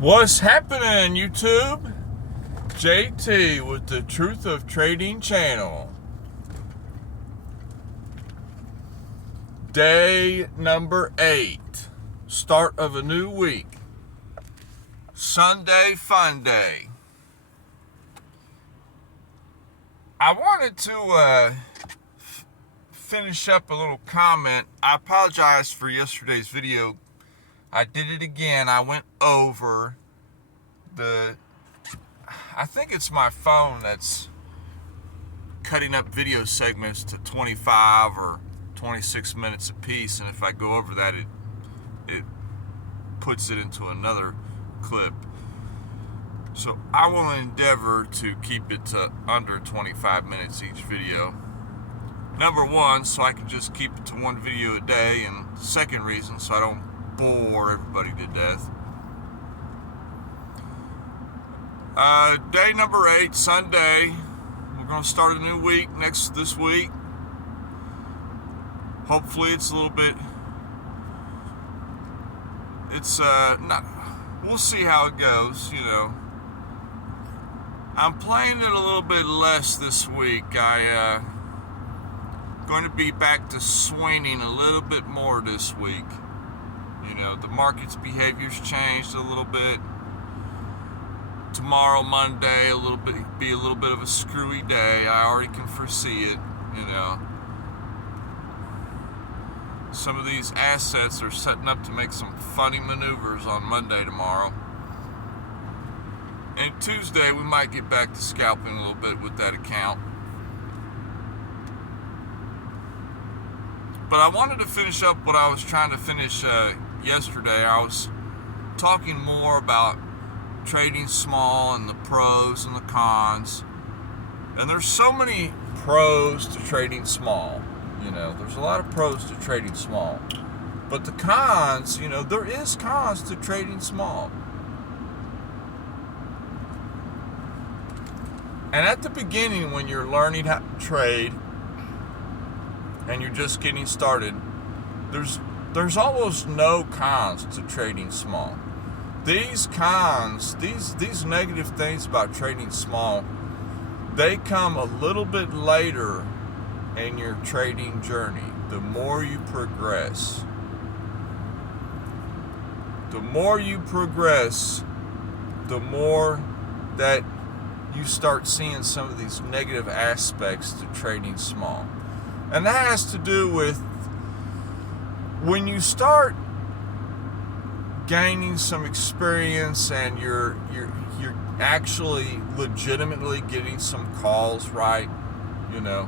What's happening, YouTube? JT with the Truth of Trading channel. Day number 8. Start of a new week. Sunday fun day. I wanted to finish up a little comment. I apologize for yesterday's video. I did it again. I went over I think it's my phone that's cutting up video segments to 25 or 26 minutes a piece, and if I go over that, it puts it into another clip. So I will endeavor to keep it to under 25 minutes each video. Number one, so I can just keep it to one video a day, and second reason, so I don't bore everybody to death. Day number 8, Sunday. We're going to start a new week this week. Hopefully it's a little bit, not, we'll see how it goes, you know. I'm playing it a little bit less this week. Going to be back to swinging a little bit more this week. You know, the market's behavior's changed a little bit. Tomorrow, Monday, be a little bit of a screwy day. I already can foresee it, you know. Some of these assets are setting up to make some funny maneuvers on Monday tomorrow. And Tuesday, we might get back to scalping a little bit with that account. But I wanted to finish up what I was trying to finish yesterday. I was talking more about trading small and the pros and the cons. And there's so many pros to trading small. You know, there's a lot of pros to trading small. But the cons, you know, there is cons to trading small. And at the beginning, when you're learning how to trade and you're just getting started, there's almost no cons to trading small. These cons, these negative things about trading small, they come a little bit later in your trading journey. The more you progress, the more that you start seeing some of these negative aspects to trading small. And that has to do with when you start gaining some experience and you're actually legitimately getting some calls right, you know,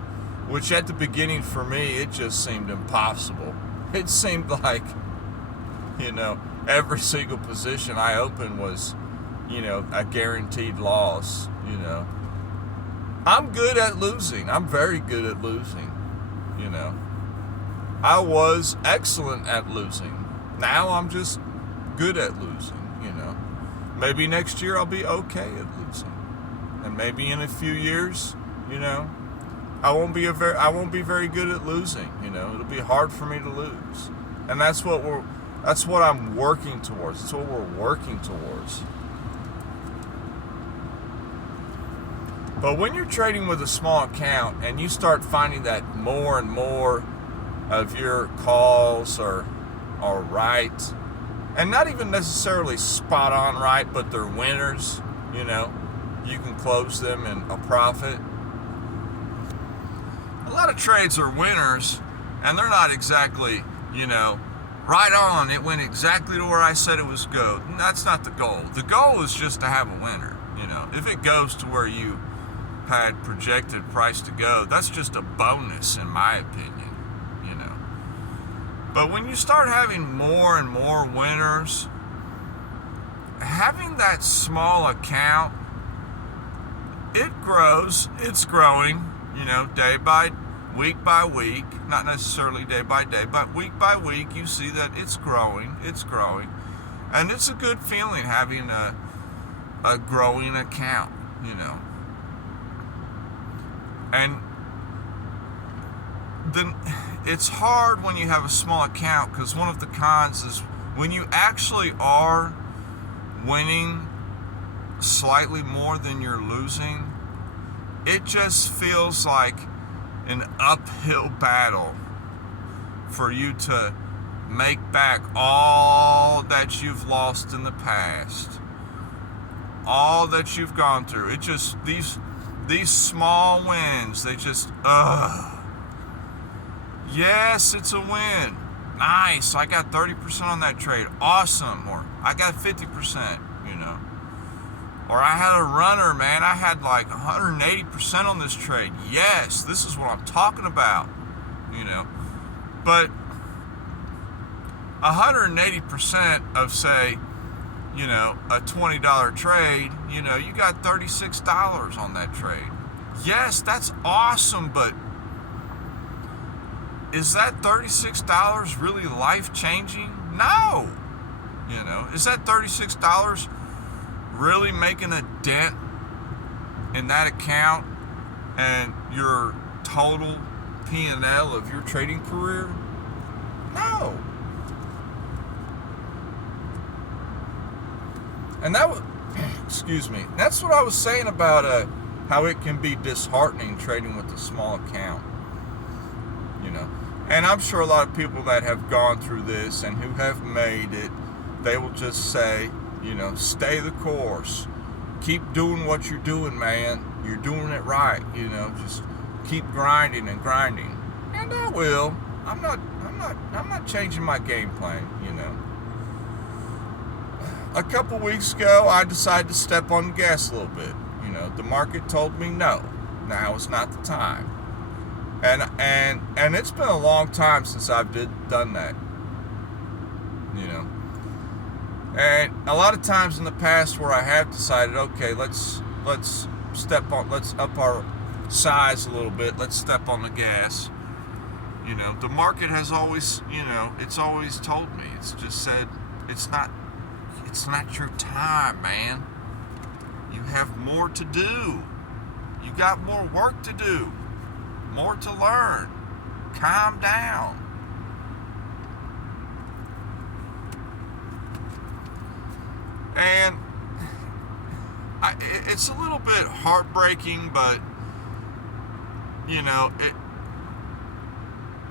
which at the beginning for me, it just seemed impossible. It seemed like, you know, every single position I opened was, you know, a guaranteed loss, you know. I'm good at losing. I'm very good at losing, you know. I was excellent at losing. Now I'm just good at losing, you know. Maybe next year I'll be okay at losing. And maybe in a few years, you know, I won't be very good at losing, you know. It'll be hard for me to lose. And that's what I'm working towards. That's what we're working towards. But when you're trading with a small account and you start finding that more and more of your calls are right, and not even necessarily spot on right, but they're winners, you know, you can close them in a profit. A lot of trades are winners, and they're not exactly, you know, right on, it went exactly to where I said it was go. That's not the goal. The goal is just to have a winner, you know. If it goes to where you had projected price to go, that's just a bonus in my opinion, you know. But when you start having more and more winners, having that small account, it grows, it's growing, you know, week by week, not necessarily day by day, but week by week, you see that it's growing. And it's a good feeling having a growing account, you know. And then it's hard when you have a small account, because one of the cons is when you actually are winning slightly more than you're losing, it just feels like an uphill battle for you to make back all that you've lost in the past, all that you've gone through. It just, these small wins, they just, yes, it's a win. Nice, I got 30% on that trade. Awesome. Or I got 50%, you know. Or I had a runner, man. I had like 180% on this trade. Yes, this is what I'm talking about, you know. But 180% of, say, you know, a $20 trade, you know, you got $36 on that trade. Yes, that's awesome, but is that $36 really life-changing? No. You know, is that $36 really making a dent in that account and your total P&L of your trading career? No. And that was, excuse me, that's what I was saying about how it can be disheartening trading with a small account, you know. And I'm sure a lot of people that have gone through this and who have made it, they will just say, you know, stay the course. Keep doing what you're doing, man. You're doing it right, you know. Just keep grinding and grinding. And I will. I'm not changing my game plan, you know. A couple weeks ago, I decided to step on the gas a little bit. You know, the market told me no. Now is not the time. And it's been a long time since I've done that. You know. And a lot of times in the past where I have decided, okay, let's up our size a little bit, let's step on the gas. You know, the market has always, you know, it's always told me, it's just said, it's not your time, man. You have more to do. You got more work to do, more to learn. Calm down. And it's a little bit heartbreaking, but, you know,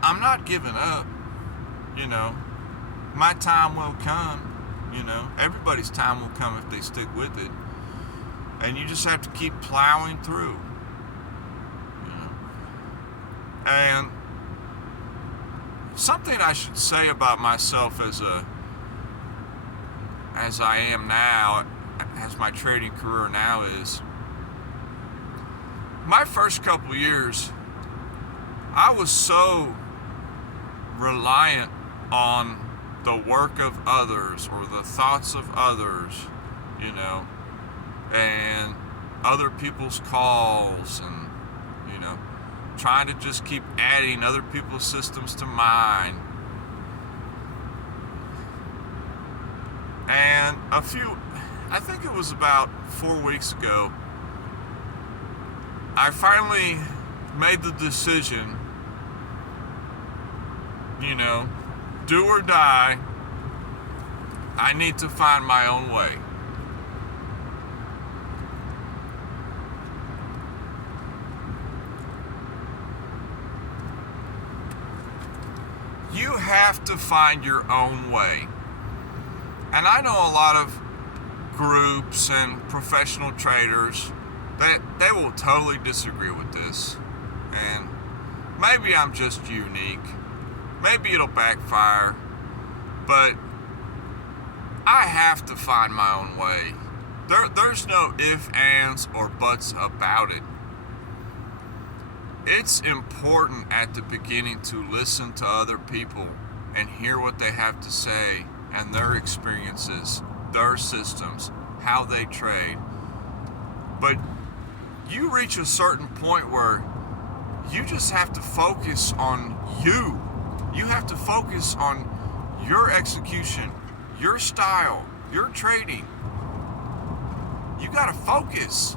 I'm not giving up. You know, my time will come. You know, everybody's time will come if they stick with it. And you just have to keep plowing through. You know. And something I should say about myself as I am now, as my trading career now is, my first couple years, I was so reliant on the work of others or the thoughts of others, you know, and other people's calls, and, you know, trying to just keep adding other people's systems to mine. And I think it was about 4 weeks ago, I finally made the decision, you know, do or die, I need to find my own way. You have to find your own way. And I know a lot of groups and professional traders that they will totally disagree with this. And maybe I'm just unique. Maybe it'll backfire. But I have to find my own way. There's no ifs, ands, or buts about it. It's important at the beginning to listen to other people and hear what they have to say and their experiences, their systems, how they trade. But you reach a certain point where you just have to focus on you. You have to focus on your execution, your style, your trading. You got to focus.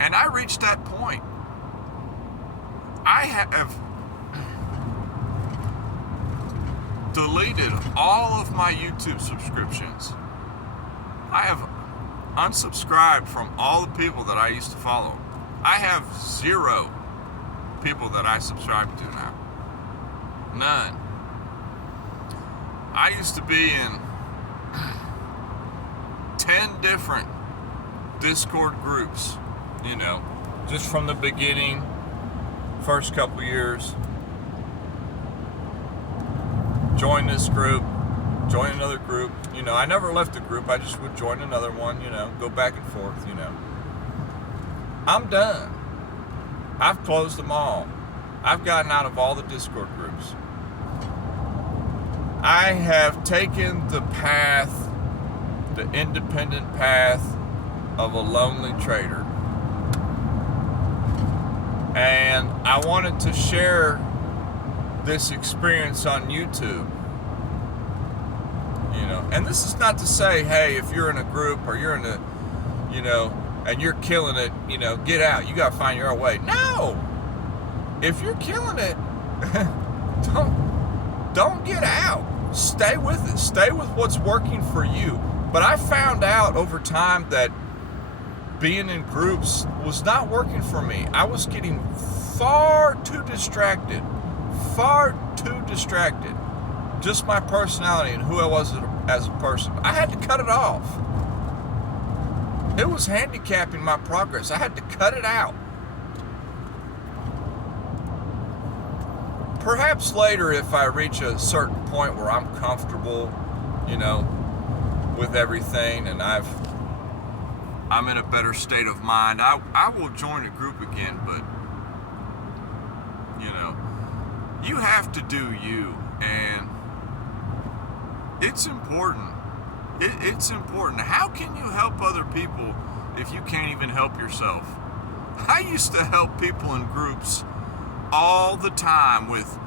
And I reached that point. I have deleted all of my YouTube subscriptions. I have unsubscribed from all the people that I used to follow. I have 0 people that I subscribe to now. None. I used to be in 10 different Discord groups, just from the beginning, first couple years. Join this group, join another group. I never left a group. I just would join another one, go back and forth, I'm done. I've closed them all. I've gotten out of all the Discord groups. I have taken the path, the independent path of a lonely trader. And I wanted to share this experience on YouTube. And this is not to say, hey, if you're in a group or you're in a, and you're killing it, get out. You got to find your own way. No! If you're killing it, don't get out. Stay with it. Stay with what's working for you. But I found out over time that being in groups was not working for me. I was getting far too distracted. Just my personality and who I was as a person. I had to cut it off. It was handicapping my progress. I had to cut it out. Perhaps later, if I reach a certain point where I'm comfortable, with everything, and I'm in a better state of mind, I will join a group again. But you have to do you, and it's important. It's important. How can you help other people if you can't even help yourself? I used to help people in groups all the time with,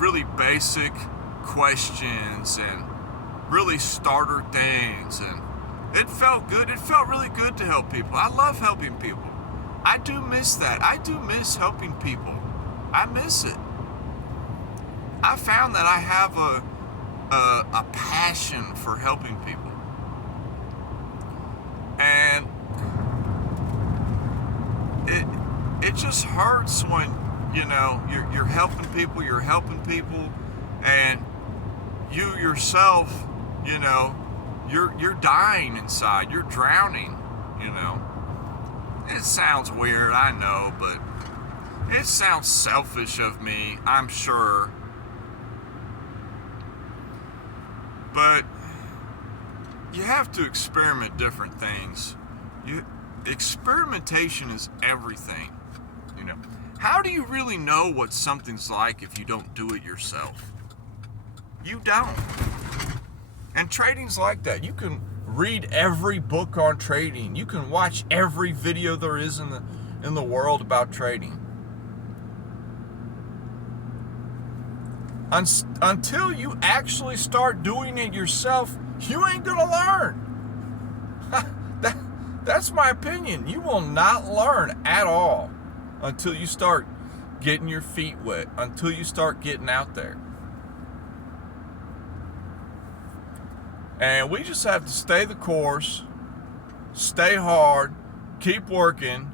really basic questions and really starter things. And it felt good. It felt really good to help people. I love helping people. I do miss that. I do miss helping people. I miss it. I found that I have a passion for helping people. And it just hurts when, you're helping people, and you yourself, you're dying inside, you're drowning, It sounds weird, I know, but it sounds selfish of me, I'm sure. But you have to experiment different things. Experimentation is everything. How do you really know what something's like if you don't do it yourself? You don't. And trading's like that. You can read every book on trading. You can watch every video there is in the world about trading. Until you actually start doing it yourself, you ain't gonna learn. That's my opinion. You will not learn at all until you start getting your feet wet, until you start getting out there. And we just have to stay the course, stay hard, keep working.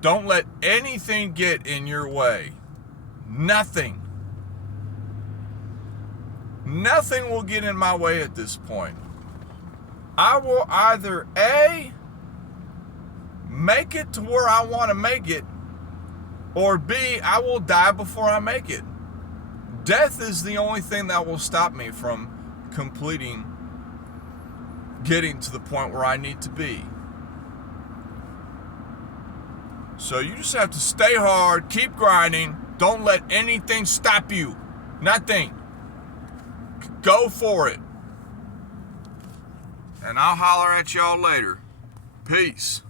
Don't let anything get in your way. Nothing. Nothing will get in my way at this point. I will either A, make it to where I want to make it, or B, I will die before I make it. Death is the only thing that will stop me from getting to the point where I need to be. So you just have to stay hard, keep grinding, don't let anything stop you. Nothing. Go for it. And I'll holler at y'all later. Peace.